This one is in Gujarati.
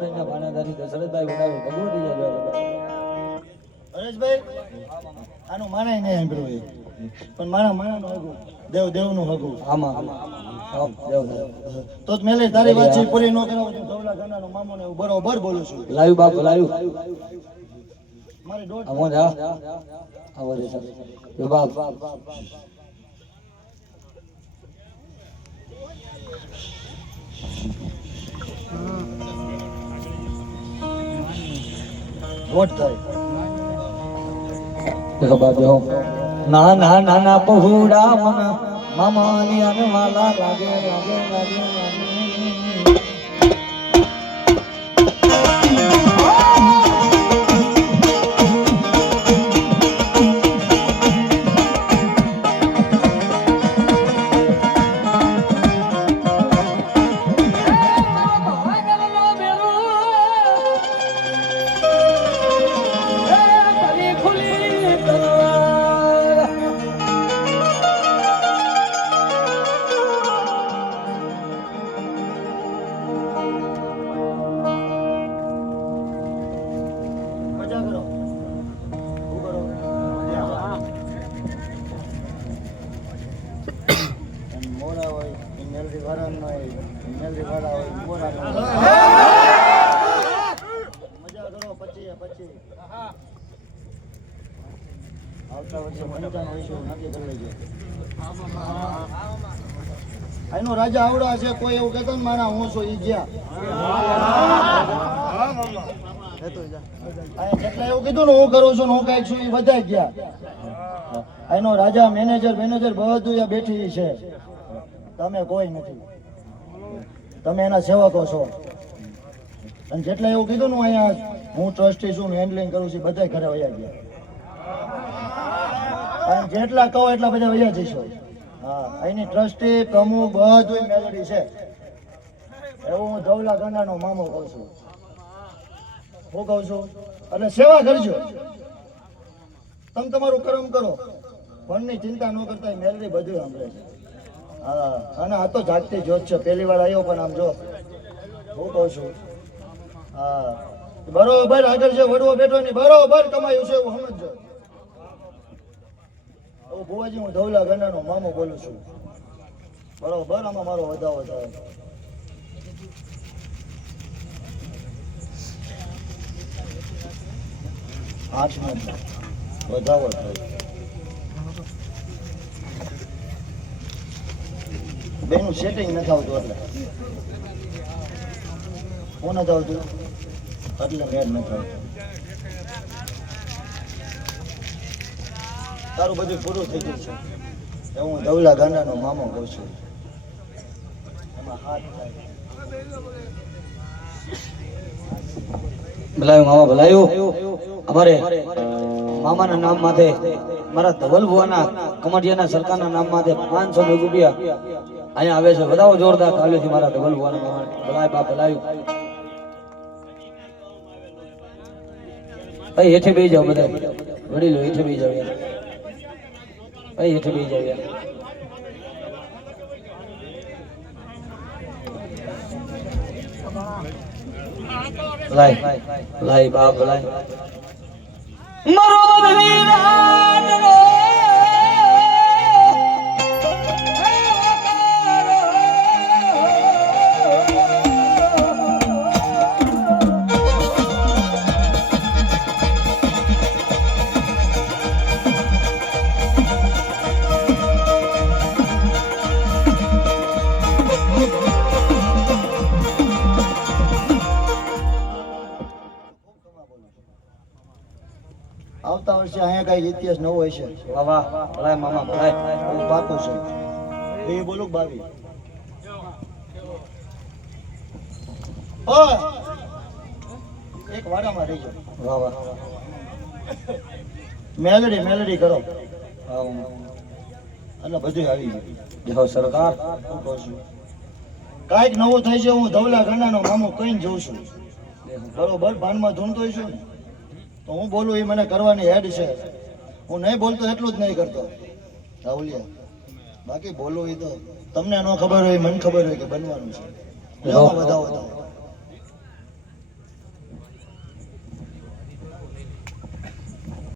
ગોવર્ધનના ભાણાધારી દશરથભાઈ બનાવે ભગવતી જજો હરેશભાઈ આનું માને નહીં સાંભળ્યું પણ માણા નું હગું દેવ નું હગું આમાં દેવ તો મેલે તારી વાત છે પૂરી ન કરાવો તો ધવલા ગણાનો મામો ને હું બરોબર બોલું છું લાવ્યું બાપ લાવ્યું મારી દોઢ આવો જા આવો રે સર બાપ વોટ થાય દેખો બાપ જો નાના નાના પહોળા મન મામાની અનવાલા લાગે લાગે લાગે એનો રાજા આવડા છે કોઈ એવું કહેતો ને મારા હું છું ઈ ગયા જેટલા એવું કીધું ને હું કરું છું ને હું કઈ છું એ બધા ગયા એનો રાજા મેનેજર બધું બેઠી છે તમે કોઈ નથી તમે એના સેવકો છો અને જેટલા એવું કીધું ને અહીંયા હું ટ્રસ્ટી છું હેન્ડલિંગ કરું છું બધા ઘરે વયા ગયા અને જેટલા કહો એટલા બધા વયા જઈશું હા અહીંની ટ્રસ્ટી પ્રમુખ બધું મેલડી છે એવું હું ધવલા ગંડાનો મામો કહું છું હું કહું છું એટલે સેવા કરજો તમે તમારું કર્મ કરો ફળની ચિંતા ન કરતા મેલડી બધું સાંભળે છે હા અને આ તો જાગતી જોત છે પહેલી વાર આવ્યો પણ આમ જો હું કહું છું હા બરોબર આગળ જે વડવો બેઠો ની બરોબર કમાયું છે એવું સમજજો ભુવાજી હું ધવલા ગંડાનો મામો બોલું છું બરોબર આમાં મારો વધાવો થાય 8 મિનિટ વધાવો થાય બેનું સેટિંગ નથી આવતું એટલે હું નથી આવતું એટલે મેળ નથી આવતું તારું બધું પૂરું થઈ ગયું છે એ હું ધવલા ગાંડાનો મામો કહું છું એમાં હાથ થાય ભલાયું મામા ભલાયું અમારે મામાના નામ માથે મારા ધવલ ભુવાના કમટિયાના સરકારના નામ માથે 500 રૂપિયા અહીંયા આવે છે બધાઓ જોરદાર તાળીઓથી મારા ધવલ ભુવાના મામાને ભલાય બાપ ભલાયું ભાઈ હેઠે બેસી જાઓ બધા વડીલો હેઠે બેસી જાઓ યાર ભાઈ હેઠે બેસી જાઓ યાર લાય બાપ લાય મરો ધીરાજ રે આવતા વર્ષે અહીંયા કઈ ઇતિહાસ નવો હોય છે વાહ વાહ ભલાય મામા ભલાય પાકું છે એ બોલું 22 એક વાડામાં રહી જાઓ વાહ વાહ મેલડી કરો એટલે બધું આવી ગયું સરકાર કાંઈક નવું થાય છે હું ધવલા ગંડાનો મામો કઈ જોઉં છું બરોબર ભાનમાં ધૂણતો છું ને તો હું બોલું એ મને કરવાની હેડ છે હું નહીં બોલતો એટલું જ નહીં કરતો રાહુલિયા બાકી બોલું એ તો તમને ન ખબર હોય મને ખબર હોય કે બનવાનું છે વધાવો